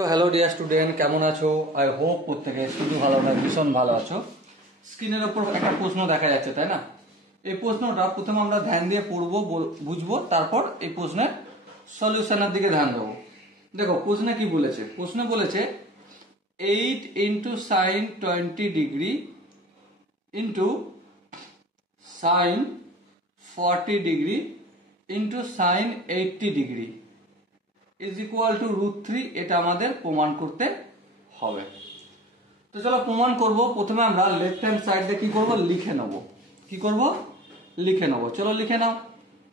তো hello dear student, কেমন আছো? আই হোপ প্রত্যেকে শুধু ভালো না, ভীষণ ভালো আছো। স্ক্রিনের ওপর একটা প্রশ্ন দেখা যাচ্ছে, তাই না? এই প্রশ্নটা প্রথমে আমরা ধ্যান দিয়ে পড়বো, বুঝবো, তারপর এই প্রশ্নের সলিউশনের দিকে ধ্যান দেবো। দেখো প্রশ্নে কি বলেছে। প্রশ্নে বলেছে 8 into sign 20 degree into sine 40 degree into sine 80 degree is equal to √3। এটা আমাদের প্রমাণ করতে হবে। তো চলো প্রমাণ করব। প্রথমে আমরা লেফট হ্যান্ড সাইডে কি করব, লিখে নেব। কি করব, লিখে নেব। চলো লিখে নাও।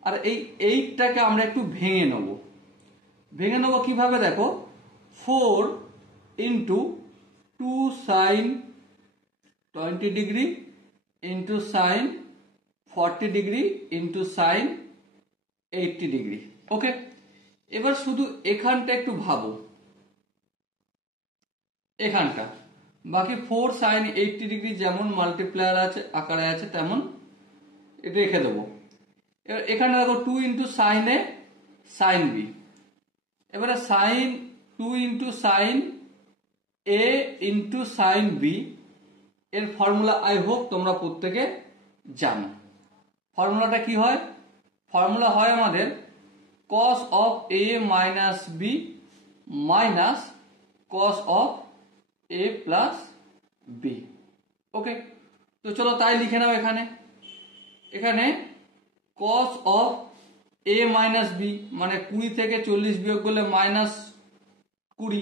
আর এই 8টাকে আমরা একটু ভেঙে নেব। ভেঙে নেব কিভাবে দেখো, 4 into 2 sine 20 degree into sine 40 degree into sine 80 degree. Okay, এবার শুধু এখানটা একটু ভাবো, এখানটা বাকি 4 সাইন 80 ডিগ্রি যেমন মাল্টিপ্লায়ার আছে আকারে আছে তেমন এটা রেখে দেবো। এবার এখানে দেখো 2 ইন্টু সাইন এ সাইন বি। এবারে সাইন 2 ইন্টু সাইন এ ইন্টু সাইন বি এর ফর্মুলা আই হোপ তোমরা প্রত্যেকে জানো। ফর্মুলাটা কি হয়? ফর্মুলা হয় আমাদের cos of a minus b minus cos of a plus b। ওকে, তো চলো তাই লিখে নাও। এখানে cos of a minus b মানে 20 থেকে 40 বিয়োগ করলে -20।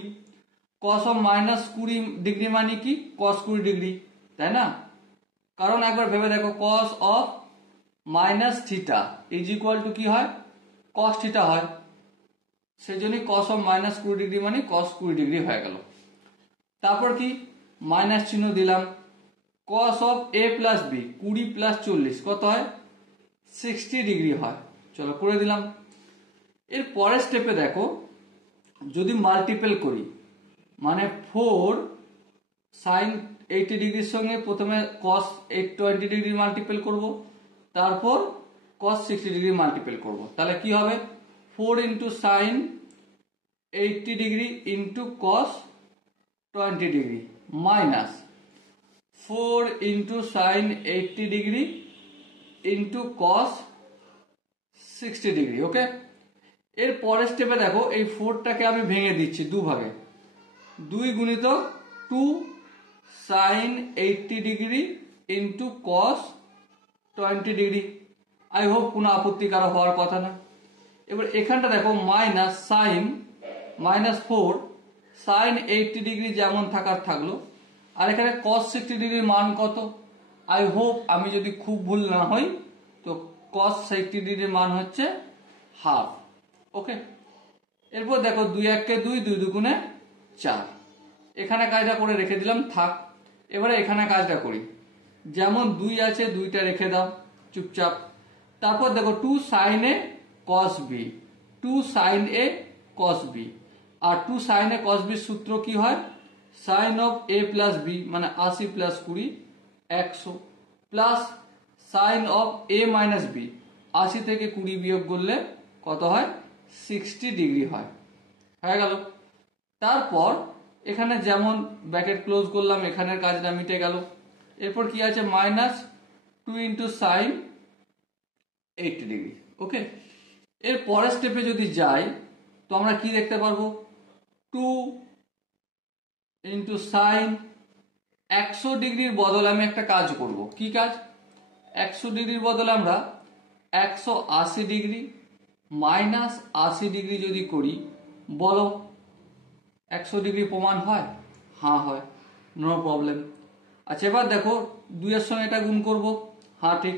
cos of -20 ডিগ্রি মানে কি, cos 20 ডিগ্রি, তাই না? কারণ একবার ভেবে দেখো, cos of minus theta is equal to কি হয়, cos থিটা হয়। সেই জন্যই cos of -20 ডিগ্রি মানে cos 20 ডিগ্রি হয়ে গেল। তারপর কি, মাইনাস চিহ্ন দিলাম। cos of a plus B 20 plus 40 কত হয়, 60 ডিগ্রি হয়। চলো করে দিলাম। এর পরের স্টেপে দেখো, যদি মাল্টিপল করি মানে 4 সাইন 80 ডিগ্রির সঙ্গে প্রথমে cos 20 ডিগ্রি মাল্টিপল করব, তারপর cos 60 ডিগ্রি মাল্টিপল করব, তাহলে কি হবে, 4 into sine 80 degree into cos 20 degree minus 4 into sine 80 degree into cos 60 degree. Okay, এর পরের স্টেপে দেখো, এই 4টাকে আমি ভেঙে দিচ্ছি দুভাগে। 2 গুণিতক 2 sine 80 degree into cos 20 degree. I hope কোনো আপত্তি কারো হওয়ার কথা না। এবার এখানটা দেখো মাইনাস সাইন -4 সাইন 80 ডিগ্রি যেমন থাকার থাকলো। আর এখানে cos 60 ডিগ্রির মান কত, আই হোপ আমি যদি খুব ভুল না হই তো cos 60 ডিগ্রির মান হচ্ছে হাফ। ওকে, এরপর দেখো 2 1 2 2 2 4। এখানে কাজটা করে রেখে দিলাম, থাক। এবারে এখানে কাজটা করি, যেমন 2 আছে 2টা রেখে দাও চুপচাপ। তারপর দেখো 2 sine A cos b, 2 sine A cos b। আর 2 সাইন এ cos b সূত্র কি হয়, sine of a plus b মানে 80 plus 20 100 plus sine of a minus b 80 থেকে 20 বিয়োগ করলে কত হয়, 60 ডিগ্রি হয়। হয়ে গেল। তারপর এখানে যেমন ব্র্যাকেট ক্লোজ করলাম, এখানের কাজটা মিটে গেল। এরপর কি আছে, -2 ইন্টু সাইন 80 ডিগ্রি। ওকে, এর পরের স্টেপে যদি যাই তো আমরা কি দেখতে পারবো, 2 ইন্টু সাইন 100 ডিগ্রির বদলে আমি একটা কাজ করব। কি কাজ, 100 ডিগ্রির বদলে আমরা 180 ডিগ্রি মাইনাস 80 ডিগ্রি যদি করি, বলো 100 ডিগ্রি প্রমাণ হয়? হ্যাঁ হয়, নো প্রবলেম। আচ্ছা এবার দেখো 2 এর সঙ্গে এটা গুণ করব, হ্যাঁ ঠিক।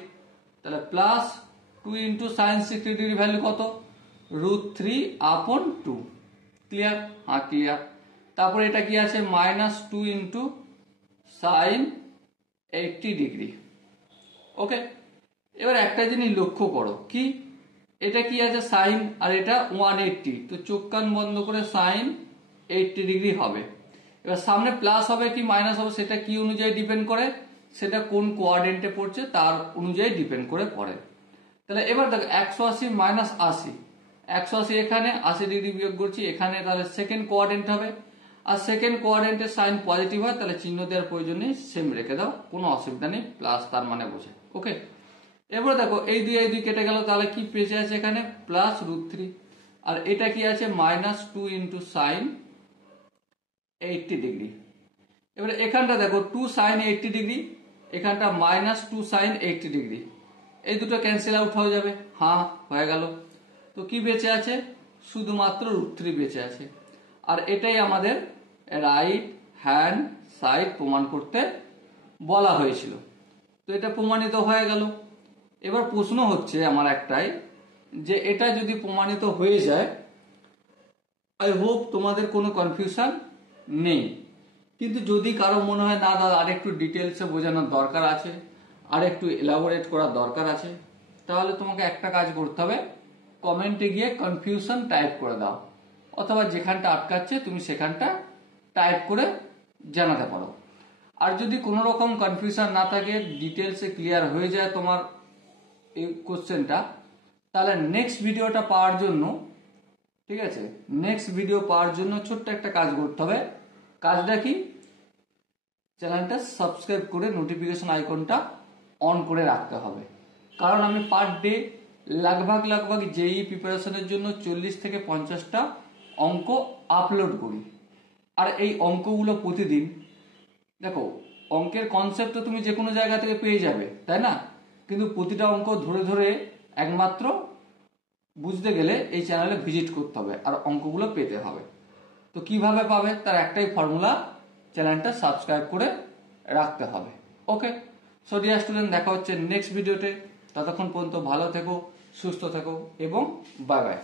তাহলে plus 2 into sign 60 degree value কত, √3/2। ক্লিয়ার? হ্যাঁ ক্লিয়ার। তারপরে এটা কি আছে, -2 ইন্টু সাইন 80 ডিগ্রি। ওকে, এবার একটা জিনিস লক্ষ্য করো, কি এটা কি আছে সাইন আর এটা 180, তো চোখ কান বন্ধ করে সাইন 80 ডিগ্রি হবে। এবার সামনে প্লাস হবে কি মাইনাস হবে সেটা কি অনুযায়ী ডিপেন্ড করে, সেটা কোন কোয়াড্রেন্টে পড়ছে তার অনুযায়ী ডিপেন্ড করে পড়ে। তাহলে এবার দেখো 180 মাইনাস 80, 180 এখানে 80 ডিগ্রি বিয়োগ করছি এখানে, তাহলে সেকেন্ড কোয়াড্রেন্ট হবে। আর সেকেন্ড কোয়াড্রেন্টে সাইন পজিটিভ হয় তাহলে চিহ্ন দেওয়ার প্রয়োজন নেই, সেম রেখে দাও, কোনো অসুবিধা নেই, প্লাস তার মানে বোঝে। ওকে, এবার দেখো এই দুই কেটে গেল, তাহলে কি বেঁচে আছে এখানে প্লাস √3, আর এটা কি আছে -2 ইন্টু সাইন 80 ডিগ্রি। এবারে এখানটা দেখো 2 সাইন 80 ডিগ্রি, এখানটা -2 সাইন 80 ডিগ্রি, এই দুটো ক্যান্সেল আউট হয়ে যাবে, হ্যাঁ হয়ে গেল। তো কি বেঁচে আছে, শুধুমাত্র √3 বেঁচে আছে। আর এটাই আমাদের রাইট হ্যান্ড সাইড প্রমাণ করতে বলা হয়েছিল। তো এটা প্রমাণিত হয়ে গেল। এবার প্রশ্ন হচ্ছে আমার একটাই, যে এটা যদি প্রমাণিত হয়ে যায়, আই হোপ তোমাদের কোনো কনফিউশন নেই। কিন্তু যদি কারো মনে হয় না দাদা আরেকটু ডিটেলসে বোঝানোর দরকার আছে, আর একটু এলাবোরেট করার দরকার আছে, তাহলে তোমাকে একটা কাজ করতে হবে, কমেন্টে গিয়ে কনফিউশন টাইপ করে দাও, অথবা যেখানটা আটকাচ্ছে তুমি সেখানটা টাইপ করে জানাতে পারো। আর যদি কোনো রকম কনফিউশন না থাকে, ডিটেলসে ক্লিয়ার হয়ে যায় তোমার এই কোশ্চেনটা, তাহলে নেক্সট ভিডিওটা পাওয়ার জন্য, ঠিক আছে, নেক্সট ভিডিও পাওয়ার জন্য ছোট্ট একটা কাজ করতে হবে। কাজটা কি, চ্যানেলটা সাবস্ক্রাইব করে নোটিফিকেশন আইকনটা অন করে রাখতে হবে। কারণ আমি পার ডে লাগভাগ জেই প্রিপারেশনের জন্য 40 থেকে 50টা অঙ্ক আপলোড করি। আর এই অঙ্কগুলো প্রতিদিন, দেখো অঙ্কের কনসেপ্ট তো তুমি যে কোনো জায়গা থেকে পেয়ে যাবে, তাই না? কিন্তু প্রতিটা অঙ্ক ধরে ধরে একমাত্র বুঝতে গেলে এই চ্যানেলে ভিজিট করতে হবে আর অঙ্কগুলো পেতে হবে। তো কিভাবে পাবে, তার একটাই ফর্মুলা, চ্যানেলটা সাবস্ক্রাইব করে রাখতে হবে। ওকে, সো ডিয়ার স্টুডেন্ট, দেখা হচ্ছে নেক্সট ভিডিওতে। ততক্ষণ পর্যন্ত ভালো থেকো, সুস্থ থেকো এবং বাই বাই।